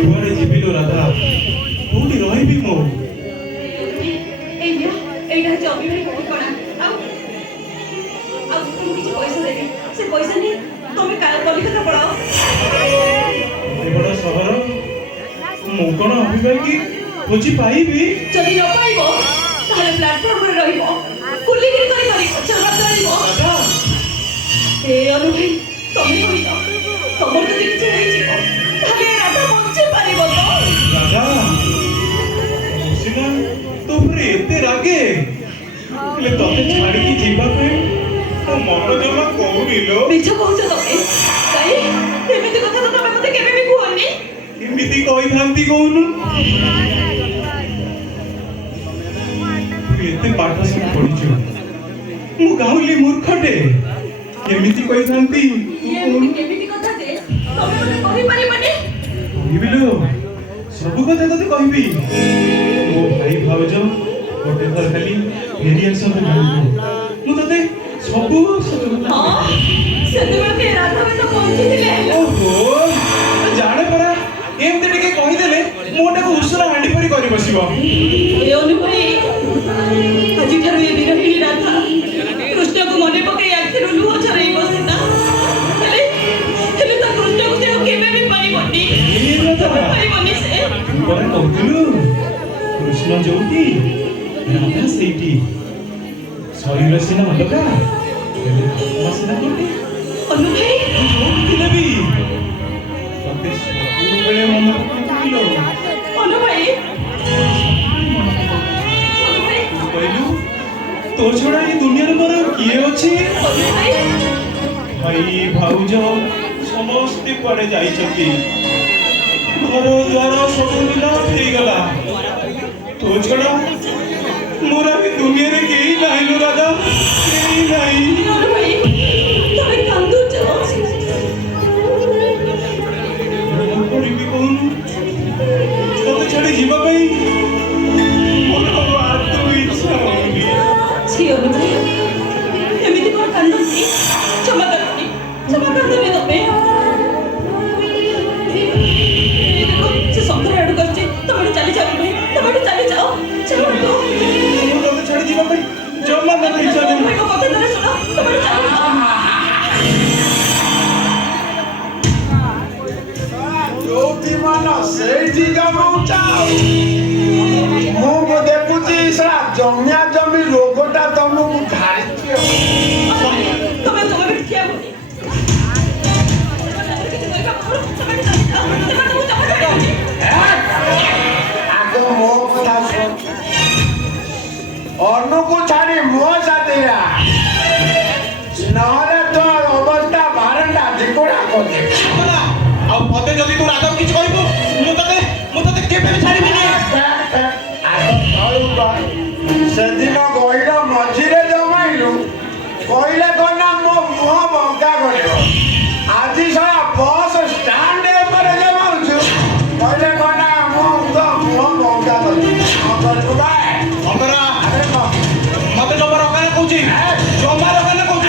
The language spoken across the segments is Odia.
କୁଆଡ଼େ ଯିବି ଲୋ ରାଧା? କୋଉଠି ରହିବି ମୁଁ? এইটা হচ্ছে অবিবাহিত ঘটনা। ଆଉ ତୁମକୁ କିଛି ପଇସା ଦେବି, ସେ ପଇସା ନେଇ ତମେ କଲିକତା ପଳାଅ। ଏତେ ବଡ଼ ସହର, ମୁଁ କ'ଣ ଅବିବାହିକି ଖୋଜି ପାଇବି? ଯଦି ନ ପାଇବ ତାହେଲେ ପ୍ଲାଟଫର୍ମରେ ରହିବ, କୁଲିଗିରି କରି ଚଳିବ। ରାଧା, ଏ ଅନୁ ଭାଇ, ତମେ କହିଲ ତମର ଯଦି କିଛି ହେଇଯିବ ତାହେଲେ ରାଧା ବଞ୍ଚି ପାରିବ ତ? ରାଧା, ମୁଁ ସିନା ତୋ ଉପରେ ଏତେ ରାଗେ, ହେଲେ ତତେ ଛାଡ଼ିକି ଯିବା ପାଇଁ ମୋ ମନ ଜମା କହୁନି ଲୋ। ମିଛ କହୁଛ ତମେ? କାଇଁ ଏମିତି କଥା ତ ତମେ ମତେ କେବେ ବି କୁହନି। କେମିତି କହିଥାନ୍ତି କହୁନୁ? ତୁ ଏତେ ପାଠ ସବୁ ପଢିଛୁ, ମୁଁ ଗାଉଁଲି ମୂର୍ଖଟେ, କେମିତି କହିଥାନ୍ତି? କେମିତି କଥା ଯେ ତମେ ମତେ କହିପାରିବନି? କହିବି ଲୋ, ସବୁ କଥା ତତେ କହିବି। ମୋ ଭାଇ ଭାଉଜ ଗୋଟେ ଥର ଖାଲି ଫେରି ଆସନ୍ତୁ ଘରକୁ, ମୁଁ ତତେ ସବୁ ସତ କଥା କହିବି। ସେତେବେଳେ ରାଧା ତ ବଞ୍ଚିଥିଲେ। ଓହୋ, ଜାଣେ ପରା, ଏମିତି ଟିକେ କହିଦେଲେ ମୋଟାକୁ ଉଷୁନା ହାଣ୍ଡି ପରି କରି ବସିବ। ଏ ଅନୁ ଭାଇ, ଆଜିଠାରୁ ଏ ବିରହିଣୀ ରାଧା କୃଷ୍ଣକୁ ମନେ ପକେଇ ଆଖିରୁ ଲୁହ ଝରେଇ ବସିଲା, ହେଲେ ତା କୃଷ୍ଣକୁ ସେ ଆଉ କେବେ ବି ପାଇବନି। ପାଇବନି ସେ। ପରେ କହୁଥିଲୁ କୃଷ୍ଣ ଯୋଉଠି ରାଧା ସେଇଠି, ଶରୀର ସିନା ଅଲଗା, ହେଲେ ଆତ୍ମା ସିନା କୋଉଠି। ଅନୁ ଭାଇ, ଯୋଉଠି ବି ତତେ ସବୁବେଳେ ମନେ ପକେଇଥିଲ। ଅନୁ ଭାଇ, କହିଲୁ ତୋ ଛଡା ଏ ଦୁନିଆରେ ମୋର କିଏ ଅଛି? ଭାଇ ଭାଉଜ ସମସ୍ତେ କୁଆଡେ ଯାଇଛନ୍ତି, ଘର ଦ୍ୱାର ସବୁ ଦିନ ହେଇଗଲା, ତୋ ଛଡା ମୋର ଏ ଦୁନିଆରେ କେହି ନାହିଁ ଲୋ ରାଧା, କେହି ନାହିଁ। ଅନୁ ଭାଇ, ତମେ କାନ୍ଦୁଛ? ମୁଁ କରିବି କହୁନୁ? ତତେ ଛାଡି ଯିବା ପାଇଁ ମୋର ଆଦୌ ଇଚ୍ଛା ହଉନି। ছি ଅନୁ ଭାଇ, ଏମିତି କ'ଣ କାନ୍ଦୁଛି? କ୍ଷମା କରନି, କ୍ଷମା କରନି ତମେ। ଦେଖ, ସେ ସତରେ ଆଡୁ କରୁଛି, ତମେ ଏଠୁ ଚାଲି ଯାଅ ଭାଇ, ତମେ ଏଠୁ ଚାଲି ଯାଅ। ଚାଲନ୍ତୁ। ମୁଁ ତତେ ଛାଡି ଯିବା ପାଇଁ ଜମା ମତେ ଇଚ୍ଛା ନାହିଁ। ମୋ କଥା ଧରେ ଶୁଣ, ତମେ ଏଠୁ ଚାଲି ଯାଅ। ଯୋଉଠି ମନ ସେଇଠି ଗମଉଛ। ମୁଁ ଦେଖୁଛି ସେଟା ଜମିଆ ଜମି ରୋଗଟା ତମକୁ ଧରିଛି। ତମେ ଏଠୁ ଠିଆ ହୁଅନି। ଆଗ ମୋ କଥା ଶୁଣ, ଅନୁକୁ ଛାଡି ମୋ ସାଥିରେ ନହେଲେ ତୋର ଅବସ୍ଥା ବାରଣ୍ଡା ଦିଗୁଣା କରିଦେବି। ଆଉ ମତେ ଯଦି ତୁ ରାଧାକୁ କିଛି କହିବୁ, ମୁଁ ତତେ କେବେ ବି ଛାଡ଼ିବିନି। ସେଦିନ ଗହିର ମଝିରେ ଜମାଇଲୁ, କହିଲେ କନା ମୋ ମୁହଁ ବଙ୍କା କରିବ। ଆଜି ସାରା ବସ୍ ଷ୍ଟାଣ୍ଡ ଉପରେ ଜମାଉଛୁ, କହିଲେ କନା ମୁଁ ତ ମୁହଁ ବଙ୍କା କରିବି। ମତେ ଜମା ରକାନା କହୁଛି, ଜମା ରକାନା କହୁଛି।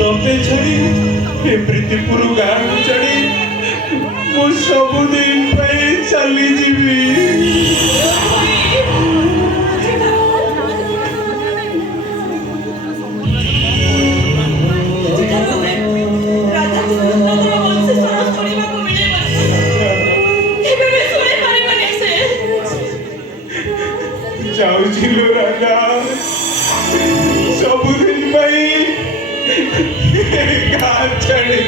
ତତେ ଛାଡ଼ି ଏ ପ୍ରୀତିପୁର ଗାଁକୁ ଛାଡ଼ି ମୁଁ ସବୁଦିନ ପାଇଁ ଚାଲିଯିବି। साथ छड़ी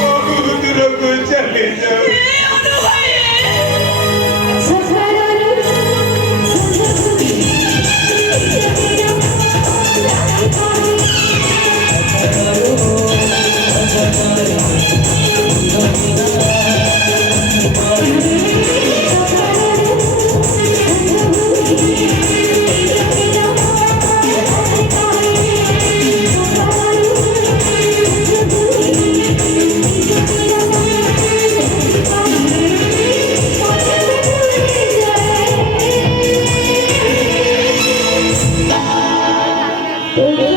बहुत दूर को चले जाओ Oh